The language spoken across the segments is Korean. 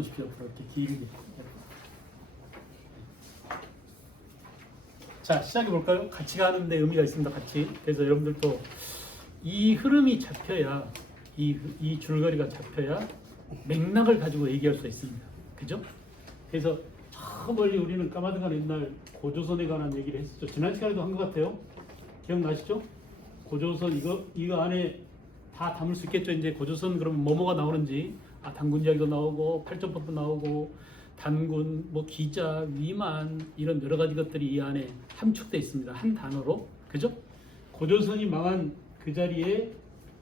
놓으십시오. 앞으로 이렇게 길게. 자, 시작해 볼까요? 같이 가는데 의미가 있습니다. 같이. 그래서 여러분들도 이 흐름이 잡혀야 이 줄거리가 잡혀야 맥락을 가지고 얘기할 수 있습니다. 그죠? 그래서 저 멀리 우리는 까마득한 옛날 고조선에 관한 얘기를 했었죠. 지난 시간에도 한 것 같아요. 기억나시죠? 고조선 이거 안에 다 담을 수 있겠죠. 이제 고조선 그러면 뭐가 나오는지 단군 이야기도 나오고 팔전법도 나오고 단군 뭐 기자 위만 이런 여러 가지 것들이 이 안에 함축되어 있습니다. 한 단어로. 그죠? 고조선이 망한 그 자리에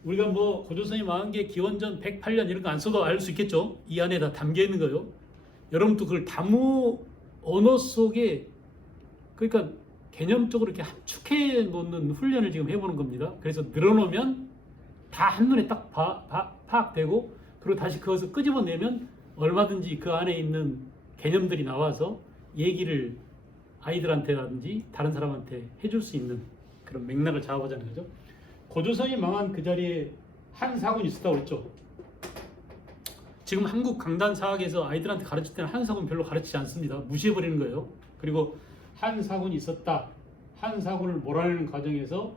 우리가 뭐 고조선이 망한 게 기원전 108년 이런 거 안 써도 알 수 있겠죠. 이 안에 다 담겨 있는 거예요. 여러분도 그걸 다무 언어 속에 그러니까 개념적으로 이렇게 함축해 놓는 훈련을 지금 해보는 겁니다. 그래서 늘어놓으면 다 한눈에 딱 파악되고 그리고 다시 그것을 끄집어내면 얼마든지 그 안에 있는 개념들이 나와서 얘기를 아이들한테라든지 다른 사람한테 해줄 수 있는 그런 맥락을 잡아보자는 거죠. 고조선이 망한 그 자리에 한 사군이 있었다고 그랬죠. 지금 한국 강단 사학에서 아이들한테 가르칠 때는 한 사군 별로 가르치지 않습니다. 무시해버리는 거예요. 그리고 한 사군이 있었다. 한 사군을 몰아내는 과정에서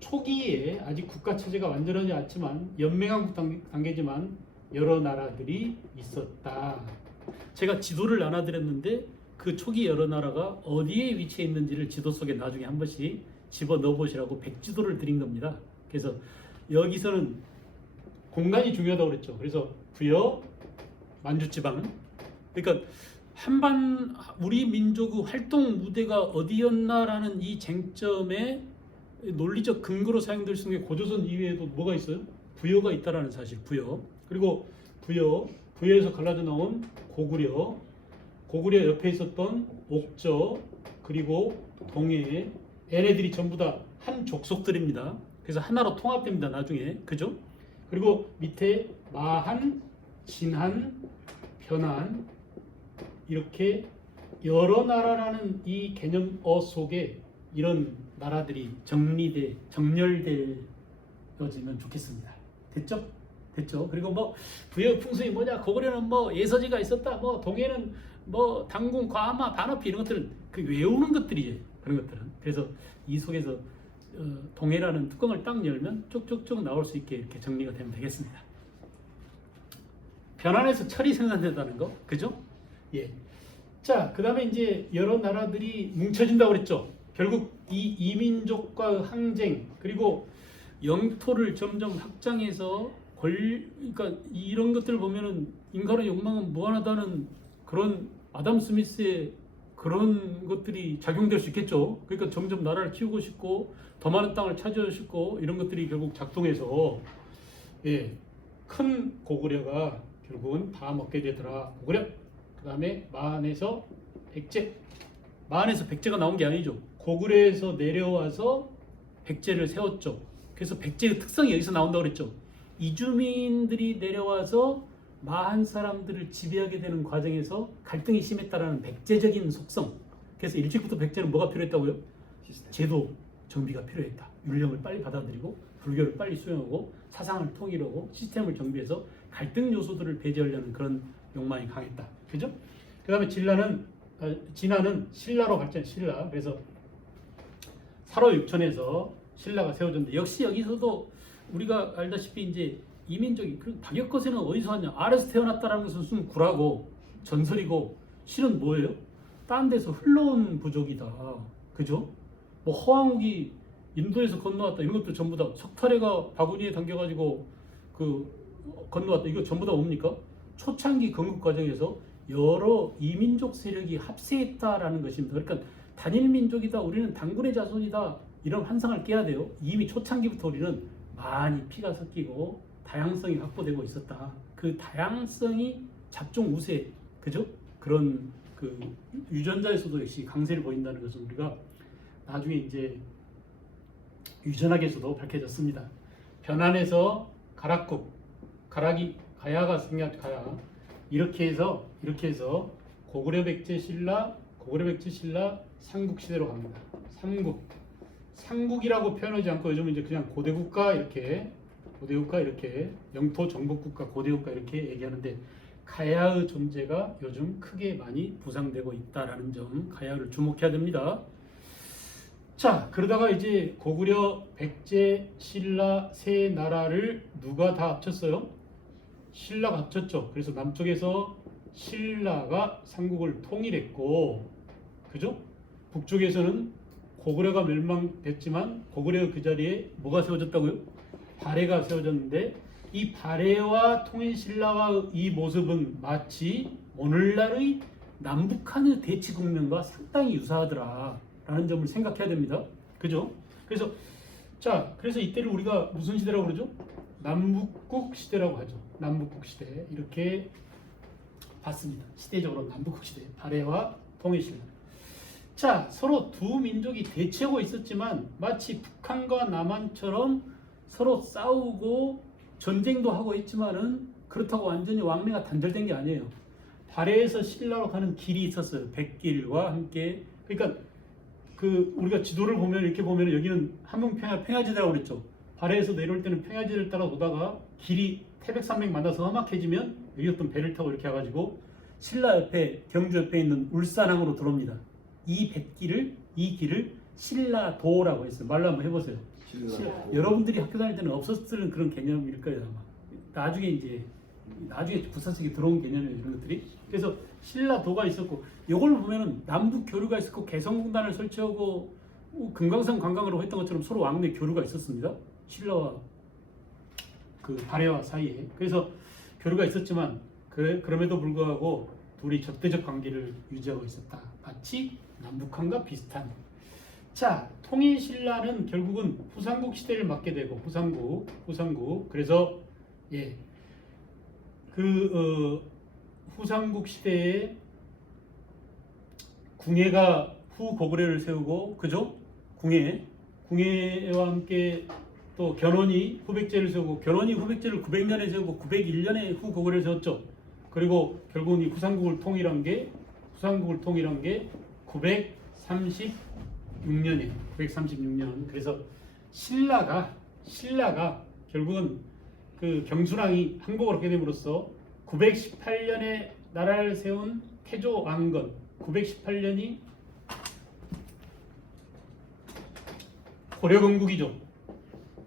초기에 아직 국가 체제가 완전하지 않지만 연맹왕국 단계지만 여러 나라들이 있었다. 제가 지도를 나눠드렸는데 그 초기 여러 나라가 어디에 위치해 있는지를 지도 속에 나중에 한 번씩 집어넣어 보시라고 백지도를 드린 겁니다. 그래서 여기서는 공간이 중요하다고 그랬죠. 그래서 부여, 만주지방. 그러니까 한반 우리 민족의 활동 무대가 어디였나라는 이 쟁점의 논리적 근거로 사용될 수 있는 게 고조선 이외에도 뭐가 있어요? 부여가 있다라는 사실. 부여. 그리고 부여에서 갈라져 나온 고구려 옆에 있었던 옥저, 그리고 동해, 얘네들이 전부 다 한 족속들입니다. 그래서 하나로 통합됩니다. 나중에. 그죠? 그리고 밑에 마한, 진한, 변한 이렇게 여러 나라라는 이 개념어 속에 이런 나라들이 정렬되어지면 좋겠습니다. 됐죠? 됐죠? 그리고 뭐 부여 풍습이 뭐냐? 고구려는 뭐 예서지가 있었다. 뭐 동해는 뭐 당군, 과마, 반어피 이런 것들은 그 외우는 것들이에요. 그런 것들은. 그래서 이 속에서 동해라는 뚜껑을 딱 열면 쭉쭉쭉 나올 수 있게 이렇게 정리가 되면 되겠습니다. 변환해서 철이 생산된다는 거, 그죠? 예. 자, 그 다음에 이제 여러 나라들이 뭉쳐진다고 그랬죠. 결국 이 이민족과 항쟁 그리고 영토를 점점 확장해서 그러니까 이런 것들을 보면은 인간의 욕망은 무한하다는 그런 아담 스미스의 그런 것들이 작용될 수 있겠죠. 그러니까 점점 나라를 키우고 싶고 더 많은 땅을 차지하고 싶고 이런 것들이 결국 작동해서 예, 큰 고구려가 결국은 다 먹게 되더라. 고구려. 그 다음에 마한에서 백제. 마한에서 백제가 나온 게 아니죠. 고구려에서 내려와서 백제를 세웠죠. 그래서 백제의 특성이 여기서 나온다고 그랬죠. 이주민들이 내려와서 마한 사람들을 지배하게 되는 과정에서 갈등이 심했다라는 백제적인 속성. 그래서 일찍부터 백제는 뭐가 필요했다고요? 제도 정비가 필요했다. 율령을 빨리 받아들이고 불교를 빨리 수용하고 사상을 통일하고 시스템을 정비해서 갈등 요소들을 배제하려는 그런 욕망이 강했다. 그죠? 그 다음에 진화는 신라로 발전. 신라. 그래서 사로 육천에서 신라가 세워졌는데 역시 여기서도 우리가 알다시피 이제 이민족이 그 박역거세는 어디서 왔냐? 아래서 태어났다라는 것은 무슨 구라고 전설이고 실은 뭐예요? 딴 데서 흘러온 부족이다. 그죠? 뭐 허왕욱이 인도에서 건너왔다 이런 것도 전부 다 석탈해가 바구니에 담겨가지고 그 건너왔다 이거 전부 다 뭡니까? 초창기 건국 과정에서 여러 이민족 세력이 합세했다라는 것입니다. 그러니까 단일 민족이다 우리는 단군의 자손이다 이런 환상을 깨야 돼요. 이미 초창기부터 우리는 많이 피가 섞이고 다양성이 확보되고 있었다. 그 다양성이 잡종 우세 그죠? 그런 그 유전자에서도 역시 강세를 보인다는 것을 우리가 나중에 이제 유전학에서도 밝혀졌습니다. 변환에서 가락국, 가야가 생략 가야 이렇게 해서 고구려 백제 신라 삼국시대로 갑니다. 삼국이라고 표현하지 않고 요즘은 이제 그냥 고대국가 이렇게 영토 정복국가 고대국가 이렇게 얘기하는데 가야의 존재가 요즘 크게 많이 부상되고 있다라는 점, 가야를 주목해야 됩니다. 자, 그러다가 이제 고구려, 백제, 신라 세 나라를 누가 다 합쳤어요? 신라가 합쳤죠. 그래서 남쪽에서 신라가 삼국을 통일했고, 그죠? 북쪽에서는 고구려가 멸망됐지만 고구려 그 자리에 뭐가 세워졌다고요? 발해가 세워졌는데, 이 발해와 통일신라와 이 모습은 마치 오늘날의 남북한의 대치 국면과 상당히 유사하더라라는 점을 생각해야 됩니다. 그죠? 그래서 이때를 우리가 무슨 시대라고 그러죠? 남북국 시대라고 하죠. 남북국 시대 이렇게 봤습니다. 시대적으로 남북국 시대, 발해와 통일신라. 자, 서로 두 민족이 대치하고 있었지만 마치 북한과 남한처럼 서로 싸우고 전쟁도 하고 있지만은 그렇다고 완전히 왕래가 단절된 게 아니에요. 발해에서 신라로 가는 길이 있었어요. 백길과 함께. 그러니까 그 우리가 지도를 보면 이렇게 보면 여기는 한문평야 평야지대라고 그랬죠. 발해에서 내려올 때는 평야지대를 따라 오다가 길이 태백산맥 만나서 험악해지면 여기 어떤 배를 타고 이렇게 와가지고 신라 옆에 경주 옆에 있는 울산항으로 들어옵니다. 이 길을 신라도라고 했어요. 말로 한번 해보세요. 여러분들이 학교 다닐 때는 없었을 그런 개념일 거예요 아마. 나중에 구사색에 들어온 개념이에요 이런 것들이. 그래서 신라도가 있었고, 이걸 보면은 남북 교류가 있었고 개성공단을 설치하고 금강산 관광으로 했던 것처럼 서로 왕래 교류가 있었습니다. 신라와 그 발해와 사이에. 그래서 교류가 있었지만 그럼에도 불구하고 둘이 적대적 관계를 유지하고 있었다. 마치 남북한과 비슷한. 자, 통일신라는 결국은 후삼국 시대를 맞게 되고, 후삼국. 그래서 후삼국 시대에 궁예가 후고구려를 세우고, 그죠? 궁예와 함께 또 견훤이 후백제를 세우고, 견훤이 후백제를 900년에 세우고 901년에 후고구려를 세웠죠. 그리고 결국은 이 후삼국을 통일한 게 936년이에요. 936년. 그래서 신라가 결국은 그 경순왕이 항복을 하게 됨으로써 918년에 나라를 세운 태조 왕건, 918년이 고려 건국이죠.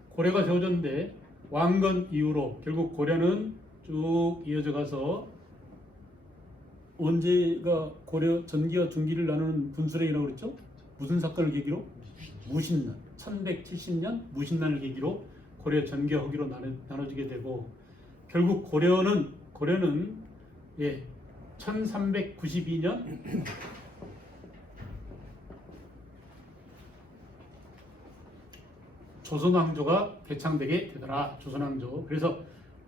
고려가 세워졌는데 왕건 이후로 결국 고려는 쭉 이어져 가서 언제가 고려 전기와 중기를 나누는 분수령이라고 그랬죠? 무슨 사건을 계기로? 무신난. 1170년 무신난을 계기로 고려 전기 허기로 나눠지게 되고, 결국 고려는 1392년 조선왕조가 개창되게 되더라. 조선왕조. 그래서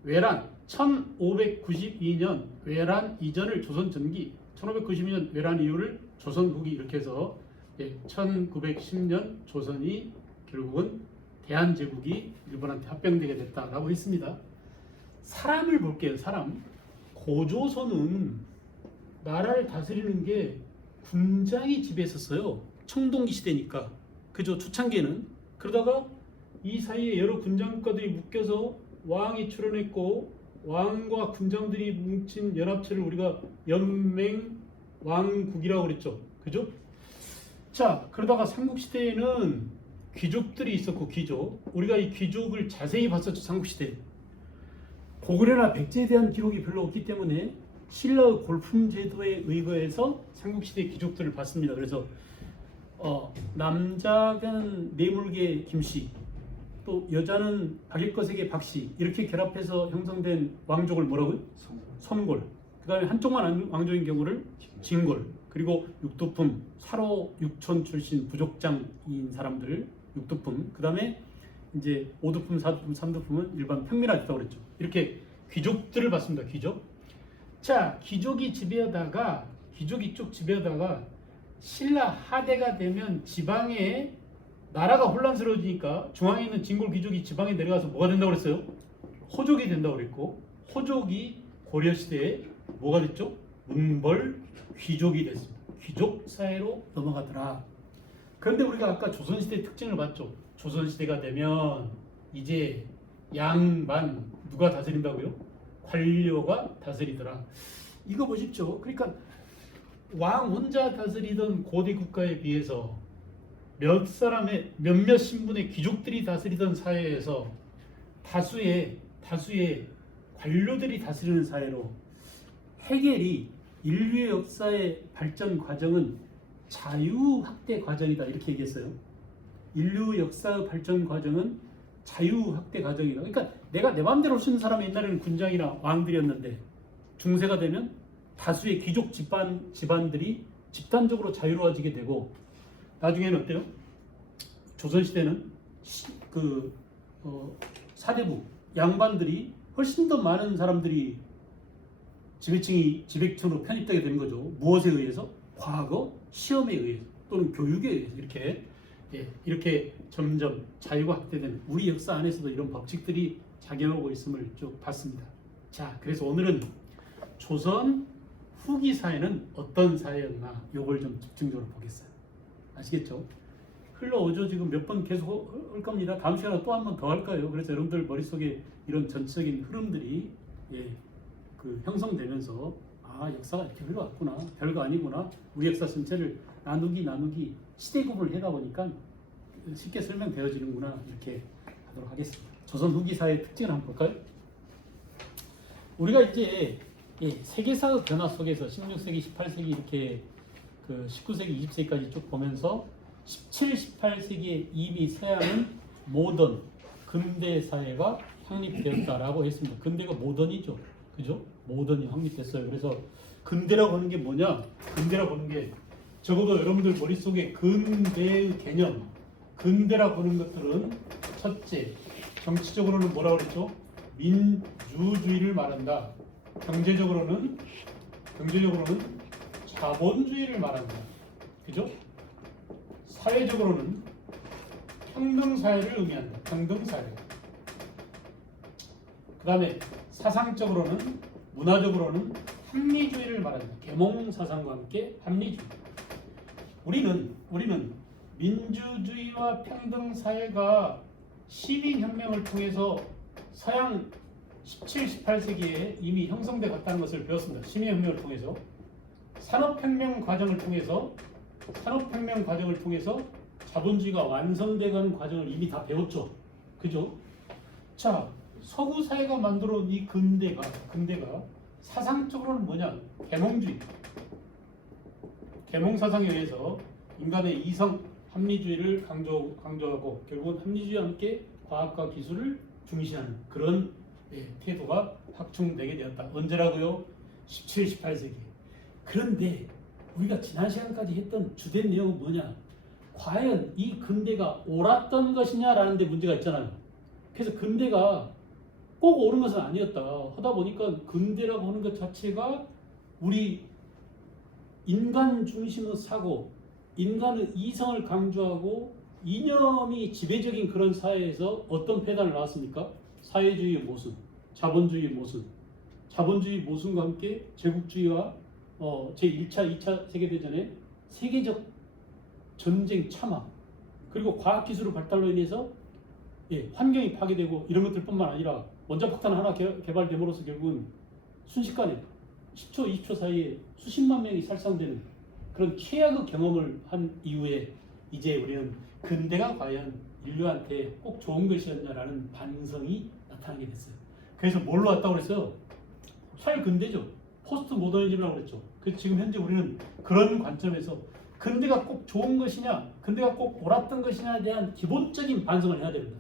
외란 1592년 외란 이전을 조선 전기, 1592년 외란 이후를 조선 후기, 이렇게 해서 1910년 조선이 결국은 대한제국이 일본한테 합병되게 됐다라고 했습니다. 사람을 볼게요. 사람. 고조선은 나라를 다스리는 게 군장이 지배했었어요. 청동기 시대니까. 그죠? 초창기에는. 그러다가 이 사이에 여러 군장과들이 묶여서 왕이 출현했고, 왕과 군장들이 뭉친 연합체를 우리가 연맹왕국이라고 그랬죠. 그죠? 자, 그러다가 삼국시대에는 귀족들이 있었고, 우리가 이 귀족을 자세히 봤었죠. 삼국시대. 고구려나 백제에 대한 기록이 별로 없기 때문에 신라의 골품 제도에 의거해서 삼국시대 귀족들을 봤습니다. 그래서 남자는 내물계 김씨, 또 여자는 박일거색의 박씨, 이렇게 결합해서 형성된 왕족을 뭐라고요? 섬골. 그 다음에 한쪽만 왕족인 경우를 진골. 그리고 육두품, 사로 육촌 출신 부족장인 사람들 육두품. 그 다음에 이제 5두품, 4두품, 3두품은 일반 평민화됐다고 그랬죠. 이렇게 귀족들을 봤습니다. 귀족. 자, 귀족이 쭉 지배하다가 신라 하대가 되면 지방에 나라가 혼란스러워지니까 중앙에 있는 진골 귀족이 지방에 내려가서 뭐가 된다고 그랬어요? 호족이 된다고 그랬고, 호족이 고려 시대에 뭐가 됐죠? 문벌 귀족이 됐습니다. 귀족 사회로 넘어가더라. 그런데 우리가 아까 조선시대 특징을 봤죠. 조선시대가 되면 이제 양반 누가 다스린다고요? 관료가 다스리더라. 이거 보십시오. 그러니까 왕 혼자 다스리던 고대 국가에 비해서 몇몇 신분의 귀족들이 다스리던 사회에서 다수의 관료들이 다스리는 사회로 헤겔이 인류의 역사의 발전 과정은 자유 확대 과정이다 이렇게 얘기했어요. 인류 역사의 발전 과정은 자유 확대 과정이다. 그러니까 내가 내 마음대로 쓰는 사람이 옛날에는 군장이나 왕들이었는데 중세가 되면 다수의 귀족 집안들이 집단적으로 자유로워지게 되고 나중에는 어때요? 조선시대는 사대부 양반들이 훨씬 더 많은 사람들이 지배층으로 편입되게 되는 거죠. 무엇에 의해서? 과거 시험에 의해서 또는 교육에 의해서 이렇게 점점 자유가 확대되는 우리 역사 안에서도 이런 법칙들이 작용하고 있음을 쭉 봤습니다. 자, 그래서 오늘은 조선 후기 사회는 어떤 사회였나 요걸 좀 집중적으로 보겠어요. 아시겠죠? 흘러오죠. 지금 몇 번 계속 할 겁니다. 다음 시간에 또 한 번 더 할까요? 그래서 여러분들 머릿속에 이런 전체적인 흐름들이 형성되면서 역사가 이렇게 흘러왔구나, 별거 아니구나, 우리 역사 전체를 나누기 시대 구분을 해다 보니까 쉽게 설명되어지는구나 이렇게 하도록 하겠습니다. 조선 후기 사회의 특징을 한번 볼까요? 우리가 이제 세계사의 변화 속에서 16세기, 18세기 이렇게 19세기, 20세기까지 쭉 보면서 17, 18세기에 이미 서양은 모던, 근대 사회가 확립되었다라고 했습니다. 근대가 모던이죠. 그죠? 모던이 확립됐어요. 그래서 근대라고 하는 게 뭐냐? 근대라고 하는 게 적어도 여러분들 머릿속에 근대의 개념, 근대라고 하는 것들은 첫째, 정치적으로는 뭐라고 그랬죠? 민주주의를 말한다. 경제적으로는 자본주의를 말한다. 그죠? 사회적으로는 평등사회를 의미한다. 평등사회. 그 다음에 사상적으로는, 문화적으로는 합리주의를 말한다. 계몽사상과 함께 합리주의. 우리는 민주주의와 평등사회가 시민혁명을 통해서 서양 17, 18세기에 이미 형성돼 갔다는 것을 배웠습니다. 시민혁명을 통해서. 산업혁명 과정을 통해서 자본주의가 완성돼가는 과정을 이미 다 배웠죠. 그죠? 자, 서구 사회가 만들어 온 이 근대가 사상적으로는 뭐냐? 계몽주의. 계몽 사상에 의해서 인간의 이성 합리주의를 강조하고 결국은 합리주의와 함께 과학과 기술을 중시하는 그런 태도가 확충되게 되었다. 언제라고요? 17, 18세기. 그런데 우리가 지난 시간까지 했던 주된 내용은 뭐냐? 과연 이 근대가 옳았던 것이냐라는 데 문제가 있잖아요. 그래서 근대가 꼭 옳은 것은 아니었다. 하다 보니까 근대라고 하는 것 자체가 우리 인간 중심의 사고, 인간의 이성을 강조하고 이념이 지배적인 그런 사회에서 어떤 패단을 나왔습니까? 사회주의의 모순, 자본주의의 모순. 자본주의 모순과 함께 제국주의와 제1차, 2차 세계대전의 세계적 전쟁 참화, 그리고 과학기술의 발달로 인해서 환경이 파괴되고 이런 것들뿐만 아니라 원자폭탄 하나 개발됨으로써 결국은 순식간에 10초, 20초 사이에 수십만 명이 살상되는 그런 최악의 경험을 한 이후에 이제 우리는 근대가 과연 인류한테 꼭 좋은 것이었냐라는 반성이 나타나게 됐어요. 그래서 뭘로 왔다고 그랬어요? 찰근대죠. 포스트 모더니즘이라고 그랬죠. 그래서 지금 현재 우리는 그런 관점에서 근대가 꼭 좋은 것이냐, 근대가 꼭 옳았던 것이냐에 대한 기본적인 반성을 해야 됩니다.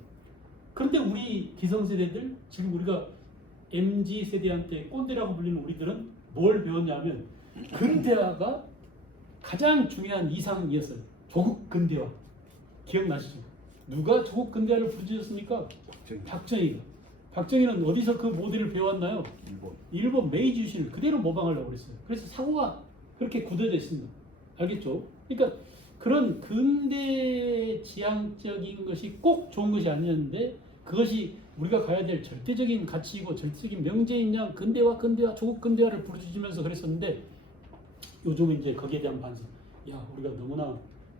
그런데 우리 기성세대들, 지금 우리가 MZ세대한테 꼰대라고 불리는 우리들은 뭘 배웠냐면 근대화가 가장 중요한 이상이었어요. 조국 근대화. 기억나시죠? 누가 조국 근대화를 부르짖었습니까? 박정희가. 박정희는 어디서 그 모델을 배웠나요? 일본 메이지 유신을 그대로 모방하려고 그랬어요. 그래서 사고가 그렇게 굳어져 있습니다. 알겠죠? 그러니까 그런 근대 지향적인 것이 꼭 좋은 것이 아니었는데 그것이 우리가 가야 될 절대적인 가치이고 절대적인 명제인 양 근대화, 조국 근대화를 부르짖으면서 그랬었는데 요즘은 이제 거기에 대한 반성. 야, 우리가 너무나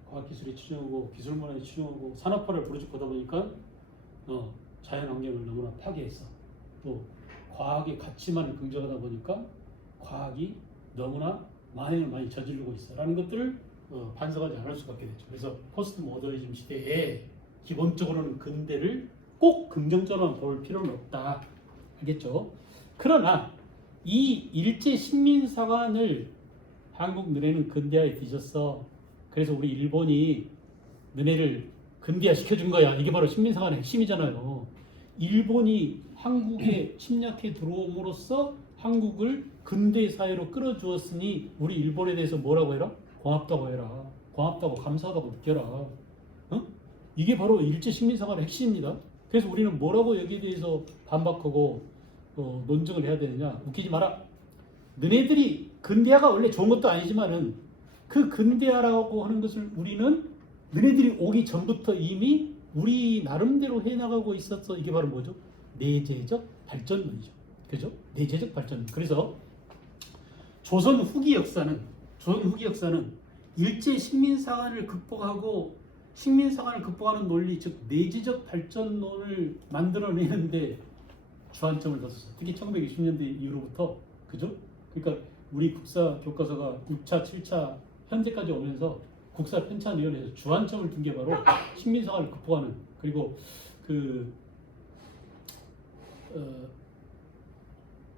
과학기술에 치중하고 기술문화에 치중하고 산업화를 부르짖고 하다 보니까 자연환경을 너무나 파괴했어. 또 과학의 가치만을 긍정하다 보니까 과학이 너무나 만행을 많이 저지르고 있어라는 것들을 반성하지 않을 수밖에 됐죠. 그래서 포스트 모더니즘 시대에 기본적으로는 근대를 꼭 긍정적으로만 볼 필요는 없다. 알겠죠? 그러나 이 일제 식민사관을 한국 너네는 근대화에 뒤졌어. 그래서 우리 일본이 너네를 근대화 시켜준 거야. 이게 바로 식민사관의 핵심이잖아요. 일본이 한국에 침략해 들어옴으로써 한국을 근대 사회로 끌어주었으니 우리 일본에 대해서 뭐라고 해라? 고맙다고 해라. 고맙다고 감사하다고 느껴라. 어? 이게 바로 일제 식민사관의 핵심입니다. 그래서 우리는 뭐라고 여기에 대해서 반박하고 논증을 해야 되느냐? 웃기지 마라. 너네들이 근대화가 원래 좋은 것도 아니지만은 그 근대화라고 하는 것을 우리는 너네들이 오기 전부터 이미 우리 나름대로 해나가고 있었어. 이게 바로 뭐죠? 내재적 발전론이죠. 그죠? 내재적 발전론. 그래서 조선 후기 역사는 일제 식민사관을 극복하고 식민사관을 극복하는 논리, 즉 내재적 발전론을 만들어내는데 주안점을 뒀었어요. 특히 1960년대 이후로부터. 그죠? 그러니까 우리 국사 교과서가 6차, 7차 현재까지 오면서 국사 편찬위원회에서 주안점을 둔 게 바로 식민사관을 극복하는, 그리고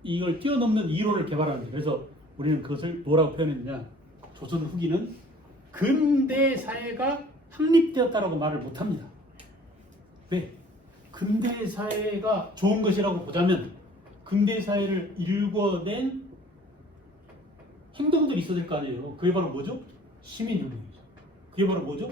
이걸 뛰어넘는 이론을 개발하는 거예요. 그래서 우리는 그것을 뭐라고 표현했느냐? 조선 후기는 근대 사회가 확립되었다라고 말을 못합니다. 왜? 근대 사회가 좋은 것이라고 보자면 근대 사회를 일궈낸 행동들이 있어야 될 거 아니에요. 그게 바로 뭐죠? 시민운동이죠. 그게 바로 뭐죠?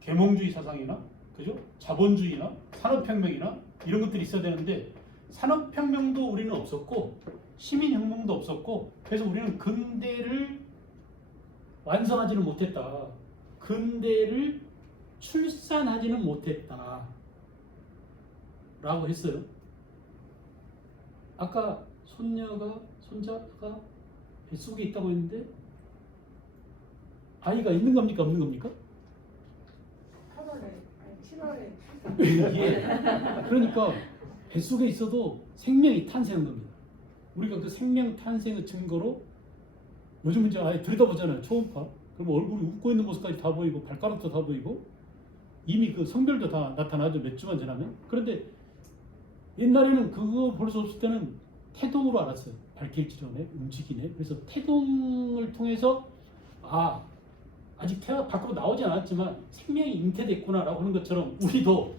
계몽주의 사상이나, 그죠? 자본주의나 산업혁명이나 이런 것들이 있어야 되는데 산업혁명도 우리는 없었고 시민혁명도 없었고, 그래서 우리는 근대를 완성하지는 못했다. 근대를 출산하지는 못했다 라고 했어요. 아까 손자가 뱃속에 있다고 했는데 아이가 있는 겁니까 없는 겁니까? 8월에, 아니 7월에 예. 그러니까 뱃속에 있어도 생명이 탄생한 겁니다. 우리가 그 생명 탄생의 증거로 요즘 이제 아예 들여다보잖아요. 초음파. 그러면 얼굴이 웃고 있는 모습까지 다 보이고 발가락도 다 보이고 이미 그 성별도 다 나타나죠. 몇 주만 지나면. 그런데 옛날에는 그거 볼 수 없을 때는 태동으로 알았어요. 밝힐지 전에 움직이네. 그래서 태동을 통해서 아직 태가 밖으로 나오지 않았지만 생명이 잉태됐구나라고 하는 것처럼 우리도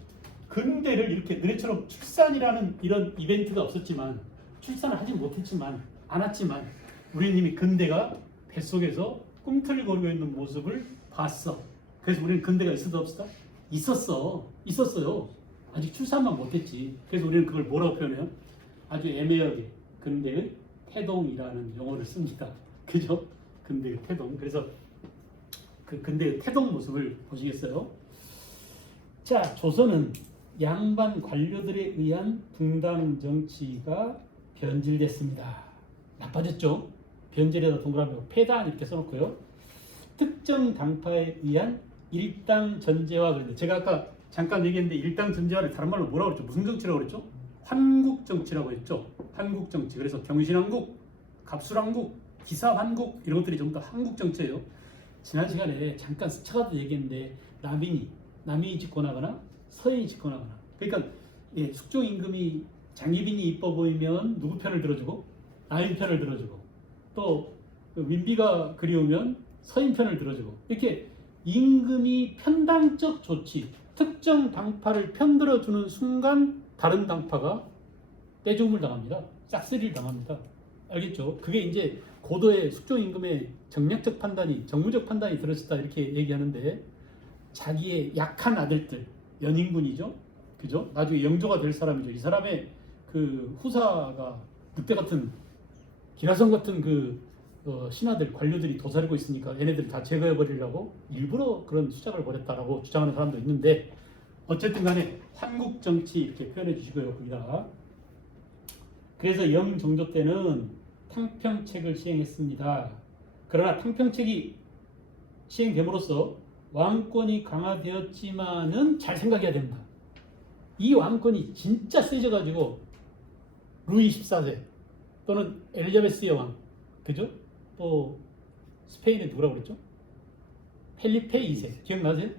근대를 이렇게 너네처럼 출산이라는 이런 이벤트가 없었지만, 출산을 하지 못했지만 않았지만 우리는 이미 근대가 뱃속에서 꿈틀거리고 있는 모습을 봤어. 그래서 우리는 근대가 있어도 없었다? 있었어요. 아직 출산만 못했지. 그래서 우리는 그걸 뭐라고 표현해요? 아주 애매하게 근대의 태동이라는 용어를 씁니다. 그죠? 근대의 태동. 그래서 그 근대의 태동 모습을 보시겠어요? 자, 조선은 양반 관료들에 의한 붕당 정치가 변질됐습니다. 나빠졌죠? 변질에다 동그라미 폐단 이렇게 써놓고요. 특정 당파에 의한 일당 전제화. 그런데 제가 아까 잠깐 얘기했는데 일당 전제화를 다른 말로 뭐라고 그랬죠? 무슨 정치라고 그랬죠? 환국 정치라고 했죠. 환국 정치. 그래서 경신한국, 갑술한국, 기사환국 이런 것들이 전부 다 한국 정치예요. 지난 시간에 잠깐 스쳐가도 얘기했는데 남인이 집권하거나 서인이 집권하거나, 그러니까 숙종 임금이 장희빈이 이뻐 보이면 누구 편을 들어주고 남인 편을 들어주고, 또 민비가 그리우면 서인 편을 들어주고, 이렇게 임금이 편당적 조치, 특정 당파를 편들어주는 순간 다른 당파가 떼죽음을 당합니다. 싹쓸이를 당합니다. 알겠죠? 그게 이제 고도의 숙종 임금의 정략적 판단이, 정무적 판단이 들어있다 이렇게 얘기하는데, 자기의 약한 아들들, 연인군이죠, 그죠? 나중에 영조가 될 사람이죠. 이 사람의 그 후사가 늑대 같은 기라성 같은 신하들, 관료들이 도사리고 있으니까 얘네들 다 제거해 버리려고 일부러 그런 수작을 벌였다라고 주장하는 사람도 있는데, 어쨌든 간에 한국 정치 이렇게 표현해 주시고요. 거기다가 그래서 영종조 때는 탕평책을 시행했습니다. 그러나 탕평책이 시행됨으로써 왕권이 강화되었지만은 잘 생각해야 됩니다. 이 왕권이 진짜 세져가지고 루이 14세 또는 엘리자베스 여왕, 그죠? 또 스페인의 누구라고 그랬죠? 펠리페 2세 기억나세요?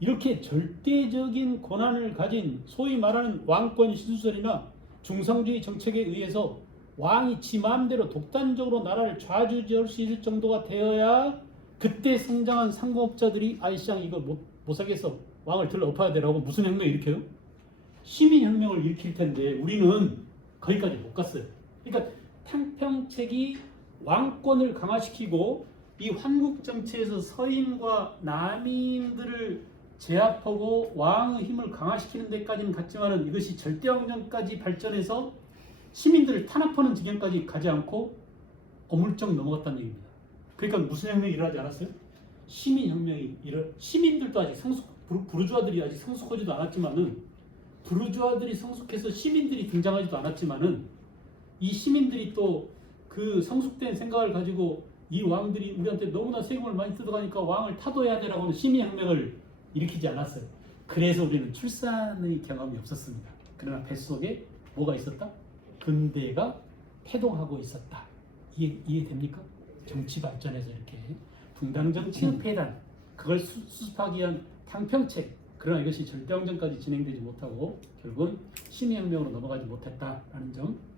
이렇게 절대적인 권한을 가진 소위 말하는 왕권 신수설이나 중상주의 정책에 의해서 왕이 지 마음대로 독단적으로 나라를 좌지우지할 수 있을 정도가 되어야 그때 성장한 상공업자들이 아이씨양 이거 못 사겠어, 왕을 들러 엎어야 되라고 무슨 혁명 일으켜요? 시민혁명을 일으킬 텐데 우리는 거기까지 못 갔어요. 그러니까 탕평책이 왕권을 강화시키고 이 환국정치에서 서인과 남인들을 제압하고 왕의 힘을 강화시키는 데까지는 갔지만은 이것이 절대왕정까지 발전해서 시민들을 탄압하는 지경까지 가지 않고 어물쩍 넘어갔다는 얘기입니다. 그러니까 무슨 혁명이 일어나지 않았어요? 시민혁명이 시민들도 아직 부르주아들이 아직 성숙하지도 않았지만은 부르주아들이 성숙해서 시민들이 등장하지도 않았지만은 이 시민들이 또 그 성숙된 생각을 가지고 이 왕들이 우리한테 너무나 세금을 많이 뜯어가니까 왕을 타도해야 되라고 하는 시민혁명을 일으키지 않았어요. 그래서 우리는 출산의 경험이 없었습니다. 그러나 뱃속에 뭐가 있었다? 근대가 태동하고 있었다. 이해됩니까? 정치 발전에서 이렇게 분당정치의 폐단, 그걸 수습하기 위한 탕평책, 그러나 이것이 절대왕정까지 진행되지 못하고 결국은 시민혁명으로 넘어가지 못했다라는 점.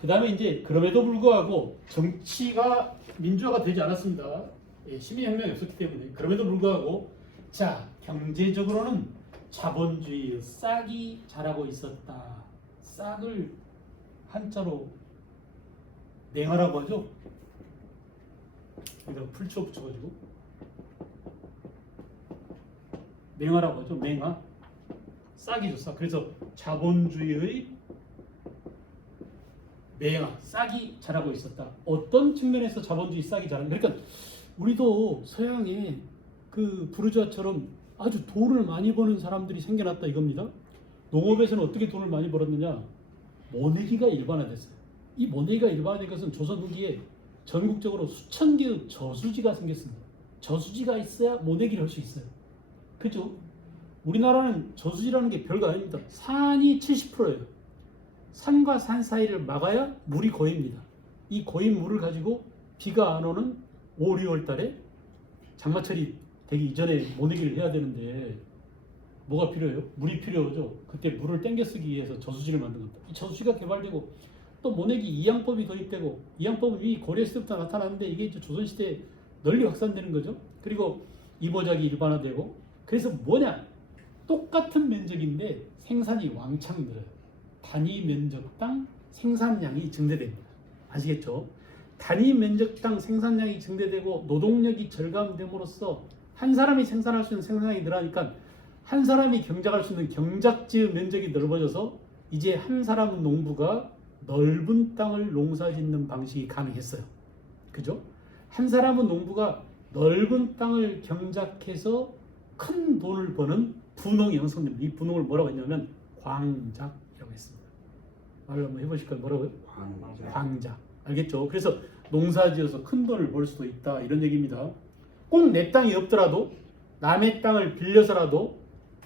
그 다음에 이제 그럼에도 불구하고 정치가 민주화가 되지 않았습니다. 예, 시민혁명이 없었기 때문에. 그럼에도 불구하고 자, 경제적으로는 자본주의의 싹이 자라고 있었다. 싹을 한자로 맹하라고 하죠. 여기다 풀초 붙여가지고 맹하라고 하죠. 맹하, 싹이죠. 싹. 그래서 자본주의의 맹하, 싹이 자라고 있었다. 어떤 측면에서 자본주의 싹이 자란? 그러니까 우리도 서양의 그 부르주아처럼 아주 돈을 많이 버는 사람들이 생겨났다 이겁니다. 농업에서는 어떻게 돈을 많이 벌었느냐? 모내기가 일반화됐어요. 이 모내기가 일반화된 것은 조선 후기에 전국적으로 수천 개의 저수지가 생겼습니다. 저수지가 있어야 모내기를 할 수 있어요. 그죠? 우리나라는 저수지라는 게 별거 아닙니다. 산이 70%예요. 산과 산 사이를 막아야 물이 고입니다. 이 고인 물을 가지고 비가 안 오는 5, 6월 달에 장마철이 되기 이전에 모내기를 해야 되는데 뭐가 필요해요? 물이 필요하죠. 그때 물을 땡겨 쓰기 위해서 저수지를 만든 겁니다. 이 저수지가 개발되고 또 모내기 이양법이 도입되고, 이양법은 이미 고려 시대부터 나타났는데 이게 이제 조선시대에 널리 확산되는 거죠. 그리고 이보작이 일반화되고, 그래서 뭐냐? 똑같은 면적인데 생산이 왕창 늘어요. 단위 면적당 생산량이 증대됩니다. 아시겠죠? 단위 면적당 생산량이 증대되고 노동력이 절감됨으로써 한 사람이 생산할 수 있는 생산량이 늘어나니까 한 사람이 경작할 수 있는 경작지의 면적이 넓어져서 이제 한 사람 농부가 넓은 땅을 농사짓는 방식이 가능했어요. 그죠? 한 사람은 농부가 넓은 땅을 경작해서 큰 돈을 버는 분홍이 형성됩니다. 이 분홍을 뭐라고 했냐면 광작이라고 했습니다. 말을 한번 해보실까요? 뭐라고요? 광작. 알겠죠? 그래서 농사지어서 큰 돈을 벌 수도 있다 이런 얘기입니다. 꼭 내 땅이 없더라도 남의 땅을 빌려서라도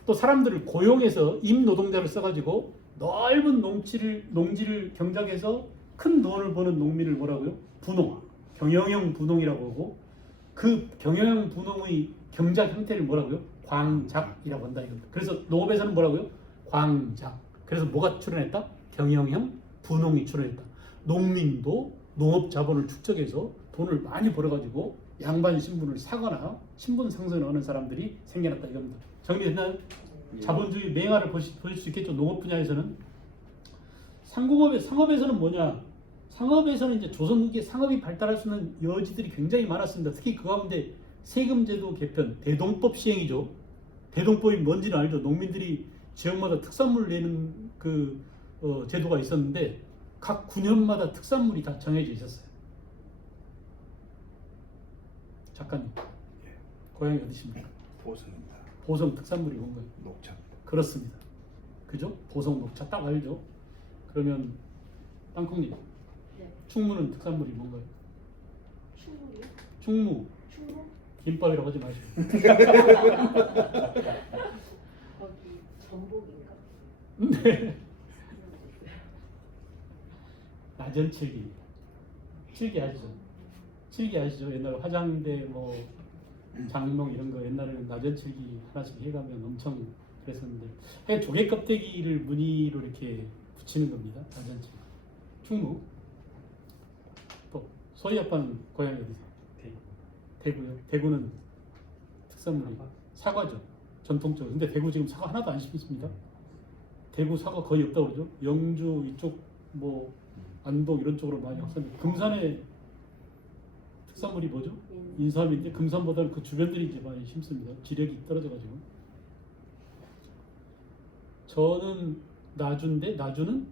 또 사람들을 고용해서 임노동자를 써가지고 넓은 농지를 경작해서 큰 돈을 버는 농민을 뭐라고요? 분홍, 경영형 분홍이라고 하고, 그 경영형 분홍의 경작 형태를 뭐라고요? 광작이라고 한다 이겁니다. 그래서 농업에서는 뭐라고요? 광작. 그래서 뭐가 출현했다? 경영형 분홍이 출현했다. 농민도 농업 자본을 축적해서 돈을 많이 벌어가지고 양반 신분을 사거나 신분 상승을 하는 사람들이 생겨났다 이겁니다. 정리됐나요? 자본주의 맹화를 보실 수 있겠죠. 농업 분야에서는. 상업에서는 뭐냐? 상업에서는 이제 조선 후기에 상업이 발달할 수 있는 여지들이 굉장히 많았습니다. 특히 그 가운데 세금제도 개편, 대동법 시행이죠. 대동법이 뭔지는 알죠. 농민들이 지역마다 특산물 내는 그 제도가 있었는데 각 구년마다 특산물이 다 정해져 있었어요. 작가님, 고향이 어디십니까? 보성입니다. 보성 특산물이 뭔가요? 녹차입니다. 그렇습니다. 그죠? 보성 녹차 딱 알죠? 그러면 땅콩님, 네. 충무는 특산물이 뭔가요? 충무요? 충무, 충무? 김밥이라고 하지 마시고. 거기 전복인가? 네. 나전 칠기입니다. 칠기 아시죠? 칠기 아시죠? 옛날에 화장대 뭐 장롱 이런 거 옛날에는 나전 칠기 하나씩 해가면 엄청 그랬었는데 해 조개 껍데기를 무늬로 이렇게 붙이는 겁니다. 나전 칠기. 충무. 또 소희 아빠는 고향이 어디세요? 대구요. 대구는 특산물이 사과죠. 전통적으로. 근데 대구 지금 사과 하나도 안 심습니다. 대구 사과 거의 없다고 그러죠. 영주 이쪽 뭐 안동 이런 쪽으로 많이 확산돼. 금산의 특산물이 뭐죠? 인삼인데 금산보다는 그 주변들이 이제 많이 심습니다. 지력이 떨어져가지고. 저는 나주인데 나주는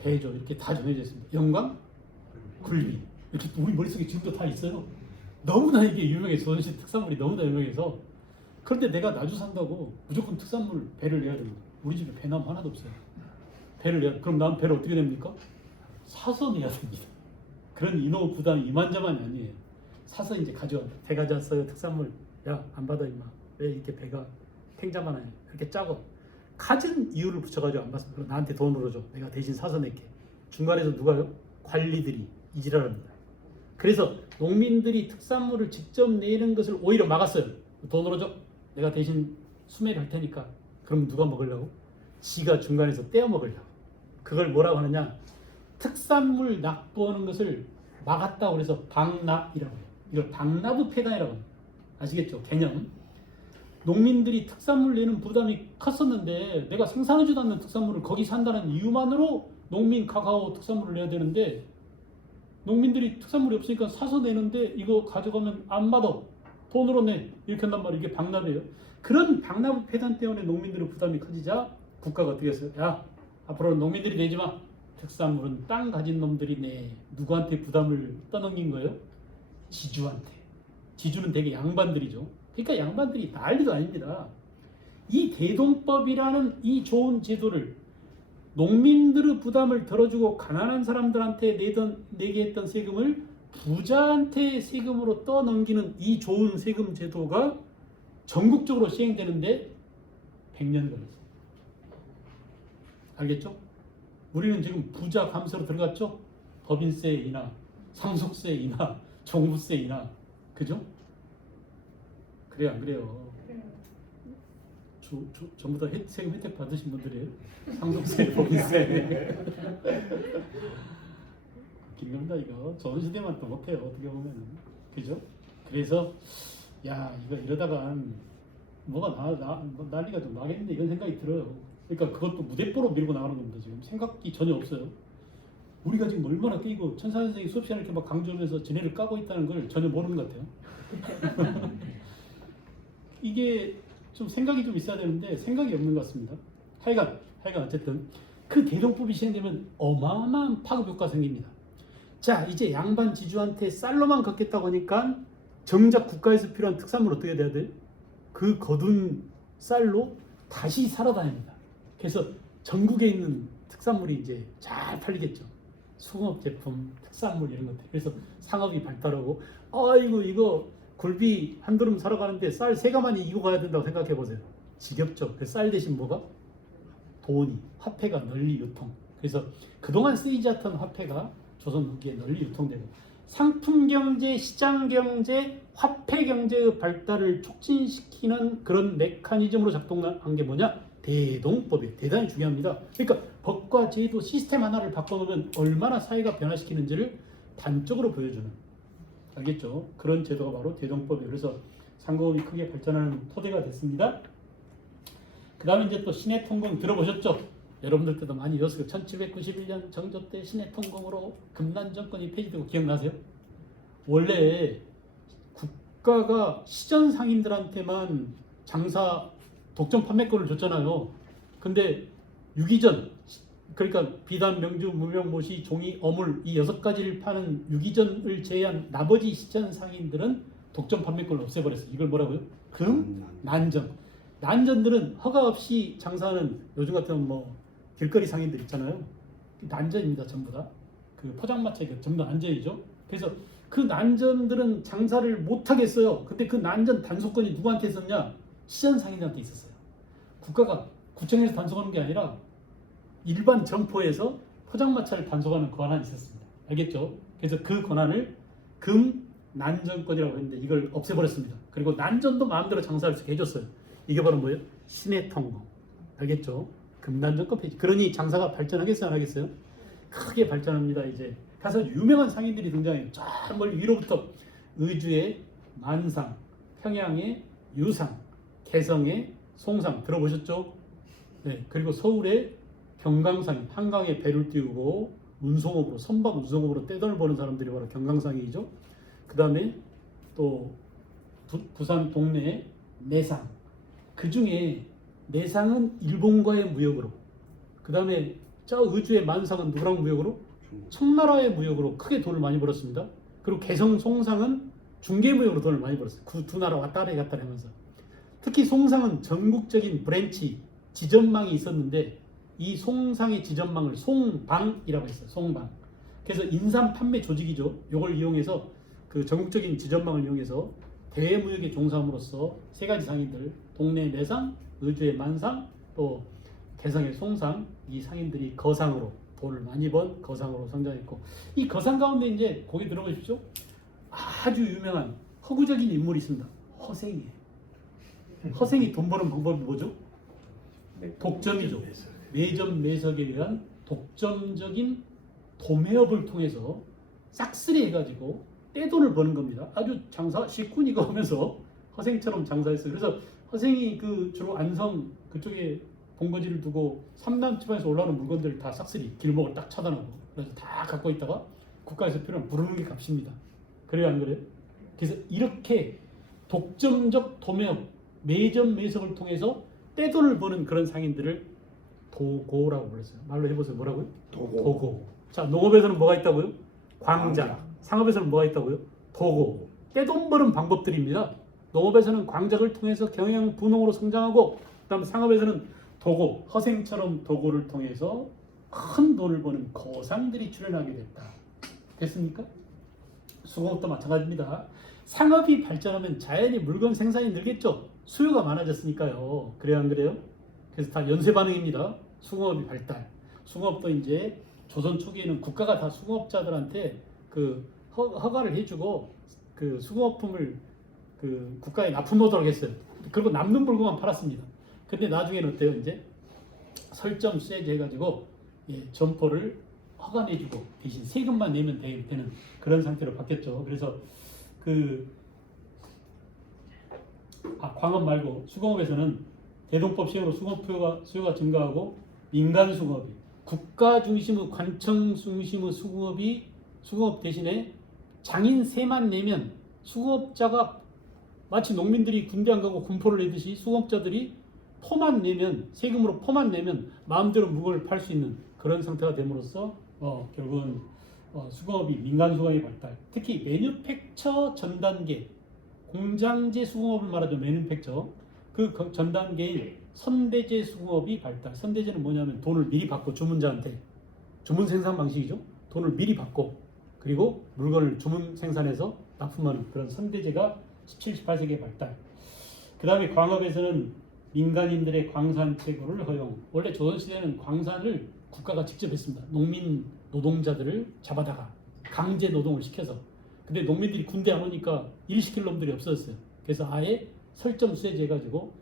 배죠. 이렇게 다 정해져 있습니다. 영광, 굴비 이렇게 우리 머릿속에 지금도 다 있어요. 너무나 이게 유명해서 조선시 특산물이 너무나 유명해서 그런데 내가 나주 산다고 무조건 특산물 배를 내야 됩니다. 우리 집에 배나무 하나도 없어요. 배를 내야 그럼 난 배를 어떻게 냅니까? 사서 내야 됩니다. 그런 인허 부담이 이만저만이 아니에요. 사서 이제 가져와. 배 가져왔어요. 특산물. 야, 안 받아 임마. 왜 이렇게 배가 탱자만 하냐. 이렇게 작어. 가진 이유를 붙여가지고 안 받습니다. 그럼 나한테 돈으로 줘. 내가 대신 사서 낼게. 중간에서 누가요? 관리들이 이지랄합니다. 그래서 농민들이 특산물을 직접 내는 것을 오히려 막았어요. 돈으로 줘. 내가 대신 수매를 할 테니까. 그럼 누가 먹으려고? 지가 중간에서 떼어 먹으려고. 그걸 뭐라고 하느냐? 특산물 납부하는 것을 막았다고 그래서 방납이라고 해요. 이걸 방납의 폐단이라고 합니다. 아시겠죠? 개념. 농민들이 특산물 내는 부담이 컸었는데 내가 생산하지도 않는 특산물을 거기 산다는 이유만으로 농민 카카오 특산물을 내야 되는데 농민들이 특산물이 없으니까 사서 내는데 이거 가져가면 안 받아. 돈으로 내. 이렇게 한단 말이에요. 이게 방납이에요. 그런 방납 폐단 때문에 농민들의 부담이 커지자 국가가 어떻게 했어요? 야, 앞으로는 농민들이 내지 마. 특산물은 땅 가진 놈들이 내. 누구한테 부담을 떠넘긴 거예요? 지주한테. 지주는 되게 양반들이죠. 그러니까 양반들이 난리도 아닙니다. 이 대동법이라는 이 좋은 제도를 농민들의 부담을 덜어주고 가난한 사람들한테 내게 했던 세금을 부자한테 세금으로 떠넘기는 이 좋은 세금 제도가 전국적으로 시행되는데 100년 걸렸어요. 알겠죠? 우리는 지금 부자 감세로 들어갔죠? 법인세 인하, 상속세 인하, 종부세 인하. 그죠? 그래요, 안 그래요? 전부 다 세금 혜택 받으신 분들이에요. 상속세, 법인세. 웃긴 겁니다 이거. 조선시대만 또 못해요 어떻게 보면. 그죠? 그래서 야 이거 이러다간 뭐가 난리가 좀 나겠는데 이런 생각이 들어요. 그러니까 그것도 무대뽀로 밀고 나가는 겁니다. 지금 생각이 전혀 없어요. 우리가 지금 얼마나 끼고 천사 선생이 수업 시간에 이렇게 막 강조하면서 지네를 까고 있다는 걸 전혀 모르는 것 같아요. 이게 좀 생각이 좀 있어야 되는데 생각이 없는 것 같습니다. 하여간 어쨌든 그 대동법이 시행되면 어마어마한 파급 효과가 생깁니다. 자 이제 양반 지주한테 쌀로만 걷겠다고 하니까 정작 국가에서 필요한 특산물 어떻게 돼야 돼? 그 거둔 쌀로 다시 살아다닙니다. 그래서 전국에 있는 특산물이 이제 잘 팔리겠죠. 수공업 제품, 특산물 이런 것들. 그래서 상업이 발달하고 아이고 이거 굴비 한 드럼 사러 가는데 쌀 3가마니 이고 가야 된다고 생각해 보세요. 지겹죠. 그 쌀 대신 뭐가? 돈이, 화폐가 널리 유통. 그래서 그동안 쓰이지 않던 화폐가 조선 후기에 널리 유통되고 상품 경제, 시장 경제, 화폐 경제의 발달을 촉진시키는 그런 메커니즘으로 작동한 게 뭐냐? 대동법이에요. 대단히 중요합니다. 그러니까 법과 제도 시스템 하나를 바꿔놓으면 얼마나 사회가 변화시키는지를 단적으로 보여주는. 알겠죠? 그런 제도가 바로 대동법이에요. 그래서 상공업이 크게 발전하는 토대가 됐습니다. 그 다음에 이제 또 신해통공 들어보셨죠? 여러분들께도 많이 외웠어요. 1791년 정조 때 신해통공으로 금난 정권이 폐지되고 기억나세요? 원래 국가가 시전 상인들한테만 장사 독점 판매권을 줬잖아요. 근데 유기전, 그러니까 비단, 명주, 무명, 모시, 종이, 어물 이 6가지를 파는 유기전을 제외한 나머지 시전 상인들은 독점 판매권을 없애버렸어요. 이걸 뭐라고요? 난전. 난전들은 허가 없이 장사하는 요즘 같은 뭐 길거리 상인들 있잖아요. 난전입니다. 전부 다. 그 포장마차가 전부 다 난전이죠. 그래서 그 난전들은 장사를 못 하겠어요. 근데 그 난전 단속권이 누구한테 있었냐? 시전 상인한테 있었어요. 국가가 구청에서 단속하는 게 아니라 일반 점포에서 포장마차를 단속하는 권한이 있었습니다. 알겠죠? 그래서 그 권한을 금난전권이라고 했는데 이걸 없애버렸습니다. 그리고 난전도 마음대로 장사할 수 있게 해줬어요. 이게 바로 뭐예요? 신의 통공. 알겠죠? 금난전권 폐지. 그러니 장사가 발전하겠어요? 안 하겠어요? 크게 발전합니다. 이제 가서 유명한 상인들이 등장해요. 저 멀리 위로부터 의주의 만상, 평양의 유상, 개성의 송상 들어보셨죠? 네, 그리고 서울의 경강상, 한강에 배를 띄우고 운송업으로 선박 운송업으로 떼돈을 버는 사람들이 바로 경강상이죠. 그 다음에 또 부산 동네의 내상. 그 중에 내상은 일본과의 무역으로. 그 다음에 저 의주의 만상은 누구랑 무역으로? 청나라의 무역으로 크게 돈을 많이 벌었습니다. 그리고 개성 송상은 중개무역으로 돈을 많이 벌었어요. 그 두 나라 왔다리 갔다리 하면서. 특히 송상은 전국적인 브랜치 지점망이 있었는데 이 송상의 지점망을 송방이라고 했어요. 송방. 그래서 인삼 판매 조직이죠. 이걸 이용해서 그 전국적인 지점망을 이용해서 대무역에 종사함으로써 세 가지 상인들, 동네 내상, 의주의 만상, 또 개성의 송상, 이 상인들이 거상으로 돈을 많이 번 거상으로 성장했고, 이 거상 가운데 이제 거기 들어보십시오. 아주 유명한 허구적인 인물이 있습니다. 허생이에요. 허생이 돈 버는 방법이 뭐죠? 독점이죠. 매점 매석에 의한 독점적인 도매업을 통해서 싹쓸이 해가지고 떼돈을 버는 겁니다. 아주 장사 시꾼이고 하면서 허생처럼 장사했어요. 그래서 허생이 그 주로 안성 그쪽에 본거지를 두고 삼남지방에서 올라오는 물건들을 다 싹쓸이 길목을 딱 차단하고 그래서 다 갖고 있다가 국가에서 필요하면 부르는 게 값입니다. 그래요, 안 그래요? 그래서 이렇게 독점적 도매업, 매점 매석을 통해서 떼돈을 버는 그런 상인들을 도고라고 불렀어요. 말로 해보세요. 뭐라고요? 도고. 자, 농업에서는 뭐가 있다고요? 광작. 상업에서는 뭐가 있다고요? 도고. 떼돈 버는 방법들입니다. 농업에서는 광작을 통해서 경영 분홍으로 성장하고, 그다음 상업에서는 도고, 허생처럼 도고를 통해서 큰 돈을 버는 거상들이 출현하게 됐다. 됐습니까? 수공업도 마찬가지입니다. 상업이 발전하면 자연히 물건 생산이 늘겠죠. 수요가 많아졌으니까요. 그래요, 안 그래요? 그래서 다 연쇄 반응입니다. 수공업이 발달. 수공업도 이제 조선 초기에는 국가가 다 수공업자들한테 그 허가를 해주고 그 수공업품을 그 국가에 납품하도록 했어요. 그리고 남는 물건만 팔았습니다. 근데 나중에는 어때요? 이제 설정 수혜제 해가지고 점포를 허가 내주고 대신 세금만 내면 되는 그런 상태로 바뀌었죠. 그래서 광업 말고 수공업에서는 대동법 시행으로 수공업 수요가 증가하고 민간 수공업이 국가 중심의 관청 중심의 수공업 대신에 장인 세만 내면 수공업자가 마치 농민들이 군대 안 가고 군포를 내듯이 수공업자들이 포만 내면 세금으로 포만 내면 마음대로 물건을 팔 수 있는 그런 상태가 됨으로써 결국은 수공업이 민간 수공업이 발달. 특히 매뉴팩처 전 단계 공장제 수공업을 말하죠. 매뉴팩처 그 전 단계인 선대제 수공업이 발달. 선대제는 뭐냐면 돈을 미리 받고 주문자한테 주문 생산 방식이죠. 돈을 미리 받고 그리고 물건을 주문 생산해서 납품하는 그런 선대제가 17, 18세기에 발달. 그 다음에 광업에서는 민간인들의 광산 채굴을 허용. 원래 조선시대는 광산을 국가가 직접 했습니다. 농민 노동자들을 잡아다가 강제 노동을 시켜서. 근데 농민들이 군대 안 오니까 일 시킬 놈들이 없어졌어요. 그래서 아예 설정 수혜제 해가지고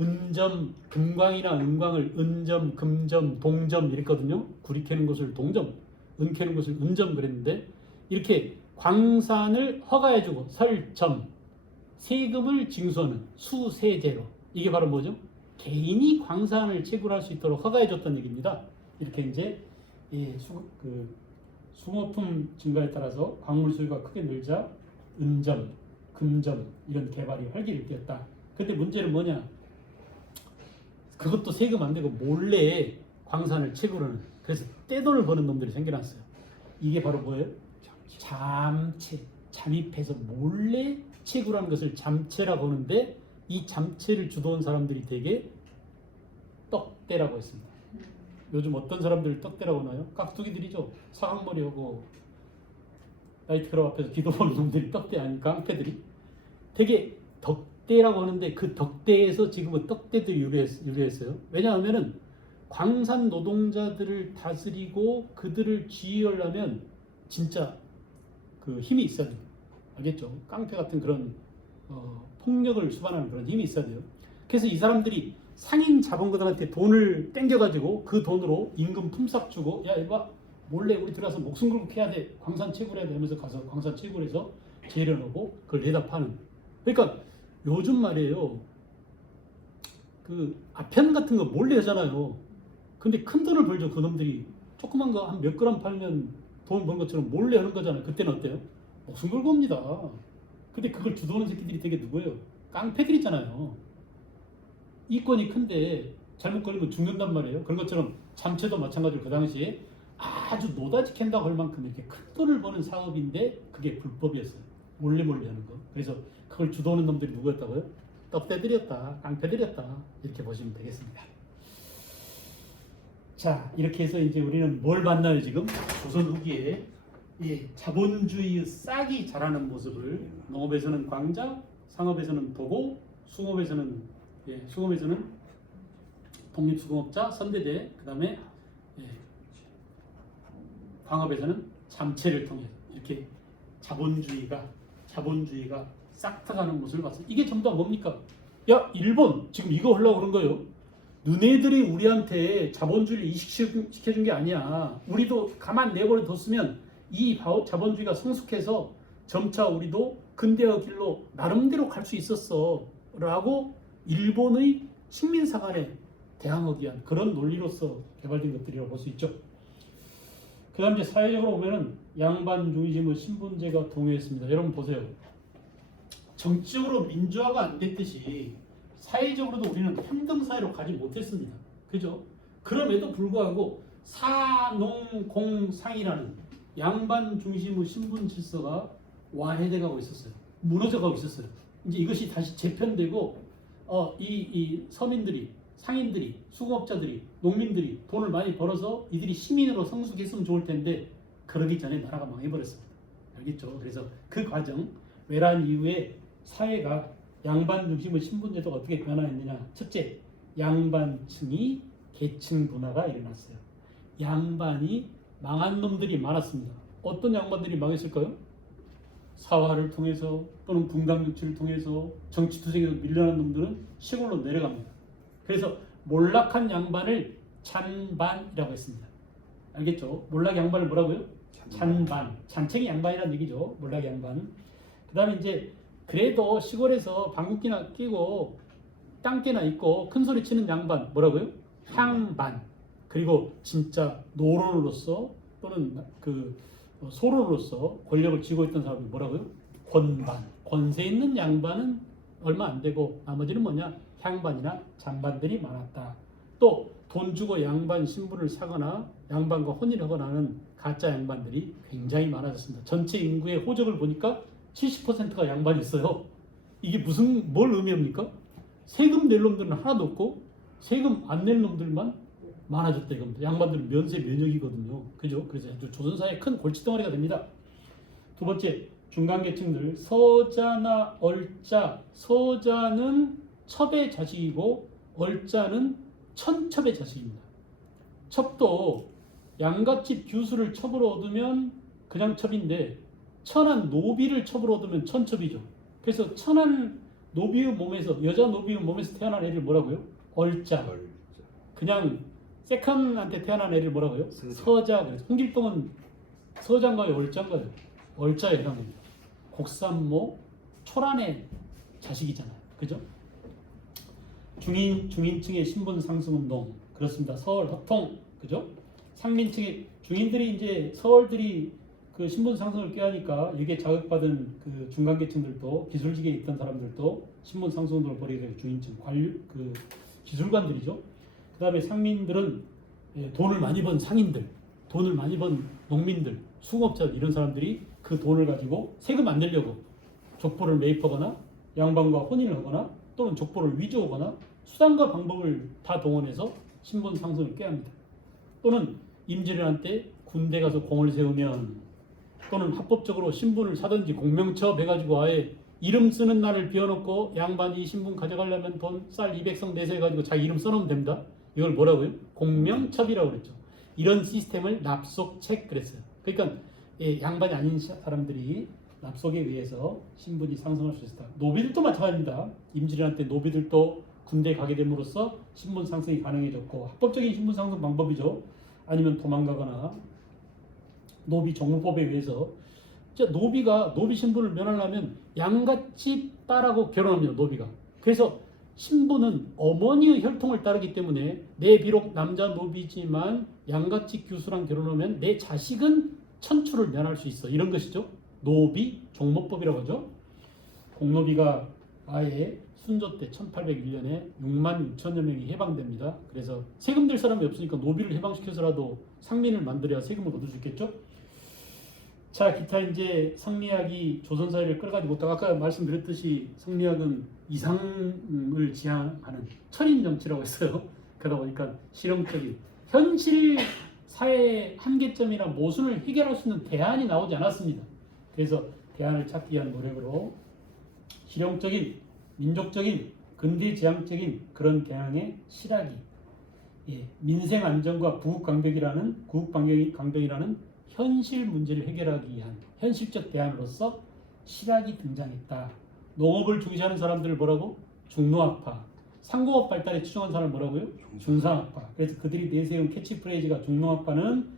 은점, 금광이나 은광을 은점, 금점, 동점 이랬거든요. 구리 캐는 곳을 동점, 은 캐는 곳을 은점 그랬는데 이렇게 광산을 허가해주고 설점, 세금을 징수하는 수세제로 이게 바로 뭐죠? 개인이 광산을 채굴할 수 있도록 허가해줬다는 얘기입니다. 이렇게 이제 수공업품 증가에 따라서 광물 수요가 크게 늘자 은점, 금점 이런 개발이 활기를 띠었다. 근데 문제는 뭐냐? 그것도 세금 안 내고 몰래 광산을 채굴하는 그래서 떼돈을 버는 놈들이 생겨났어요. 이게 바로 뭐예요? 잠채, 잠입해서 몰래 채굴하는 것을 잠채라고 하는데 이 잠채를 주도한 사람들이 되게 떡대라고 했습니다. 요즘 어떤 사람들을 떡대라고 하나요? 깍두기들이죠. 사각머리하고 나이트클럽 앞에서 기도 보는 놈들이 떡대 아닙니까? 깡패들이. 되게 덕대라고 하는데 그 덕대에서 지금은 떡대들이 유래했어요. 왜냐하면은 광산 노동자들을 다스리고 그들을 지휘하려면 진짜 그 힘이 있어야 돼요. 알겠죠? 깡패 같은 그런 폭력을 수반하는 그런 힘이 있어야 돼요. 그래서 이 사람들이 상인 자본가들한테 돈을 땡겨가지고 그 돈으로 임금 품삯 주고, 야 이봐 몰래 우리 들어가서 목숨 걸고 캐야 돼, 광산 채굴해야 돼 하면서 가서 광산 채굴해서 재련하고 그걸 내다 파는. 그러니까 요즘 말이에요, 그 아편 같은 거 몰래 하잖아요. 근데 큰 돈을 벌죠. 그놈들이 조그만 거 한 몇 그램 팔면 돈 번 것처럼 몰래 하는 거잖아요. 그때는 어때요? 목숨 걸고 합니다. 근데 그걸 주도하는 새끼들이 되게 누구예요? 깡패들이잖아요. 이권이 큰데 잘못 걸리면 죽는단 말이에요. 그런 것처럼 잠체도 마찬가지로 그 당시에 아주 노다지 캔다고 할 만큼 이렇게 큰 돈을 버는 사업인데 그게 불법이었어요. 몰래 하는 거. 그래서 그걸 주도하는 놈들이 누구였다고요? 떡대들이었다, 깡패들이었다, 이렇게 보시면 되겠습니다. 자, 이렇게 해서 이제 우리는 뭘 만나요? 지금 조선 후기에 자본주의의 싹이 자라는 모습을, 농업에서는 광자, 상업에서는 도고, 수공업에서는 독립수공업자, 선대대, 그 다음에 광업에서는 잠체를 통해 이렇게 자본주의가 싹 트가는 모습을 봤어요. 이게 전부 다 뭡니까? 야, 일본 지금 이거 하려고 그런 거예요. 너네들이 우리한테 자본주의를 이식시켜준 게 아니야. 우리도 가만 내버려 뒀으면 이 자본주의가 성숙해서 점차 우리도 근대화 길로 나름대로 갈 수 있었어 라고 일본의 식민사관에 대항하기 위한 그런 논리로서 개발된 것들이라고 볼 수 있죠. 그 다음 이제 사회적으로 보면은 양반 중심의 신분제가 동요했습니다. 여러분 보세요. 정치적으로 민주화가 안 됐듯이 사회적으로도 우리는 평등사회로 가지 못했습니다. 그죠? 그럼에도 불구하고 사농공상이라는 양반 중심의 신분 질서가 와해돼가고 있었어요. 무너져가고 있었어요. 이제 이것이 다시 재편되고 이 서민들이, 상인들이, 수공업자들이, 농민들이 돈을 많이 벌어서 이들이 시민으로 성숙했으면 좋을 텐데 그러기 전에 나라가 망해버렸습니다. 알겠죠? 그래서 그 과정, 외란 이후에 사회가 양반 중심의 신분제도가 어떻게 변화했느냐. 첫째, 양반층이 계층 분화가 일어났어요. 양반이 망한 놈들이 많았습니다. 어떤 양반들이 망했을까요? 사화를 통해서 또는 분강유치를 통해서 정치투쟁에서 밀려난 놈들은 시골로 내려갑니다. 그래서 몰락한 양반을 잔반이라고 했습니다. 알겠죠? 몰락 양반을 뭐라고요? 잔반. 잔챙이 양반이라는 얘기죠. 몰락 양반. 그 다음에 이제 그래도 시골에서 방귀끼나 끼고 땅깨나 있고 큰 소리 치는 양반 뭐라고요? 향반. 그리고 진짜 노론으로서 또는 그 소론으로서 권력을 쥐고 있던 사람이 뭐라고요? 권반. 권세 있는 양반은 얼마 안 되고 나머지는 뭐냐? 향반이나 잔반들이 많았다. 또 돈 주고 양반 신분을 사거나 양반과 혼인하거나 하는 가짜 양반들이 굉장히 많아졌습니다. 전체 인구의 호적을 보니까 70%가 양반이었어요. 이게 뭘 의미합니까? 세금 낼 놈들은 하나도 없고 세금 안 낼 놈들만 많아졌다 이겁니다. 양반들은 면세 면역이거든요. 그죠? 그래서 아주 조선사회의 큰 골칫덩어리가 됩니다. 두 번째, 중간계층들, 서자나 얼자. 서자는 첩의 자식이고 얼자는 천첩의 자식입니다. 첩도 양갓집 교수를 첩으로 얻으면 그냥 첩인데 천한 노비를 첩으로 얻으면 천첩이죠. 그래서 천한 노비의 몸에서, 여자 노비의 몸에서 태어난 애를 뭐라고요? 얼자. 그냥 세컨한테 태어난 애를 뭐라고요? 서자. 그래서 홍길동은 서자인가요? 얼자인가요? 얼자에 해당합니다. 곡산모 초란의 자식이잖아요. 그죠? 중인층의 신분 상승 운동. 그렇습니다. 서울 합통. 그죠? 상민층의 중인들이 이제 서울들이 그 신분 상승을 꾀하니까 이게 자극받은 그 중간계층들도, 기술직에 있던 사람들도 신분 상승 운동을 벌이게 되고, 중인층 그 기술관들이죠. 그 다음에 상민들은 돈을 많이 번 상인들, 돈을 많이 번 농민들, 수공업자들, 이런 사람들이 그 돈을 가지고 세금 안 내려고 족보를 매입하거나 양반과 혼인을 하거나 또는 족보를 위조하거나 수단과 방법을 다 동원해서 신분 상승을 꾀합니다. 또는 임진왜란 때 군대 가서 공을 세우면, 또는 합법적으로 신분을 사든지 공명처 해가지고 아예 이름 쓰는 날을 비워놓고 양반이 신분 가져가려면 돈 쌀 200성 내세해가지고 자기 이름 써놓으면 됩니다. 이걸 뭐라고요? 공명첩이라고 그랬죠. 이런 시스템을 납속책 그랬어요. 그러니까 양반이 아닌 사람들이 납속에 의해서 신분이 상승할 수 있다. 노비들도 마찬가지입니다. 임진왜란 때 노비들도 군대에 가게 됨으로써 신분 상승이 가능해졌고 합법적인 신분 상승 방법이죠. 아니면 도망가거나 노비 정무법에 의해서 노비가 노비 신분을 면하려면 양같이 딸하고 결혼합니다. 노비가. 그래서 신분은 어머니의 혈통을 따르기 때문에 내 비록 남자 노비지만 양같이 교수랑 결혼하면 내 자식은 천추를 면할 수 있어. 이런 것이죠. 노비 종모법이라고 하죠. 공노비가 아예 순조 때 1801년에 6만 6천여 명이 해방됩니다. 그래서 세금 낼 사람이 없으니까 노비를 해방시켜서라도 상민을 만들어야 세금을 얻을 수 있겠죠. 자, 기타 이제 성리학이 조선 사회를 끌어가지 못하고 아까 말씀드렸듯이 성리학은 이상을 지향하는 철인 정치라고 했어요. 그러다 보니까 실용적인 현실 사회의 한계점이나 모순을 해결할 수 있는 대안이 나오지 않았습니다. 그래서 대안을 찾기 위한 노력으로 실용적인 민족적인 근대지향적인 그런 경향의 실학이 민생 안정과 구국강백이라는 현실 문제를 해결하기 위한 현실적 대안으로서 실학이 등장했다. 농업을 중시하는 사람들을 뭐라고? 중농학파. 상공업 발달에 추종한 사람을 뭐라고요? 중상학파. 그래서 그들이 내세운 캐치프레이즈가 중농학파는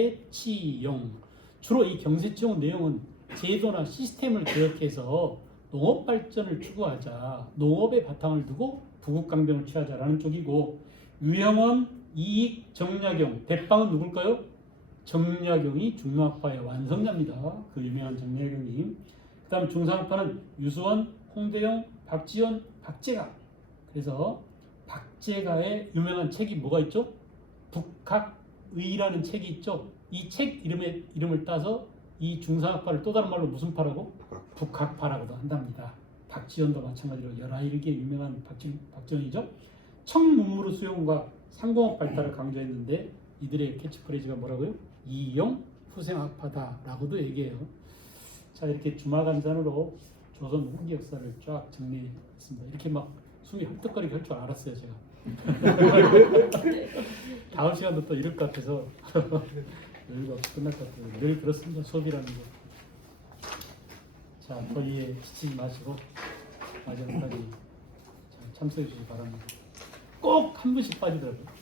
경세치용. 주로 이 경세치용 내용은 제도나 시스템을 개혁해서 농업 발전을 추구하자. 농업에 바탕을 두고 부국강병을 취하자라는 쪽이고 유형은 이익 정약용. 대빵은 누굴까요? 정약용이 중농학파의 완성자입니다. 그 유명한 정약용님. 그 다음 중상학파는 유수원, 홍대영, 박지원, 박재가. 그래서 박재가의 유명한 책이 뭐가 있죠? 북학의라는 책이 있죠. 이 책 이름을 따서 이 중상학파를 또 다른 말로 무슨 파라고? 북학파라고도 한답니다. 박지원도 마찬가지로 11개의 유명한 박지원이죠. 청문무르 수용과 상공업 발달을 강조했는데 이들의 캐치프레이즈가 뭐라고요? 이용 후생학파다라고도 얘기해요. 자, 이렇게 주마간단으로 조선 후기 역사를 쫙 정리했습니다. 이렇게 막 숨이 헐떡거리게 할 줄 알았어요, 제가. 다음 시간도 또 이럴 것 같아서 여유가 없이 끝날 것 같아요. 늘 그렇습니다, 수업이라는 거. 자, 거기에 지치지 마시고 마지막까지 참석해 주시기 바랍니다. 꼭 한 분씩 빠지더라고요.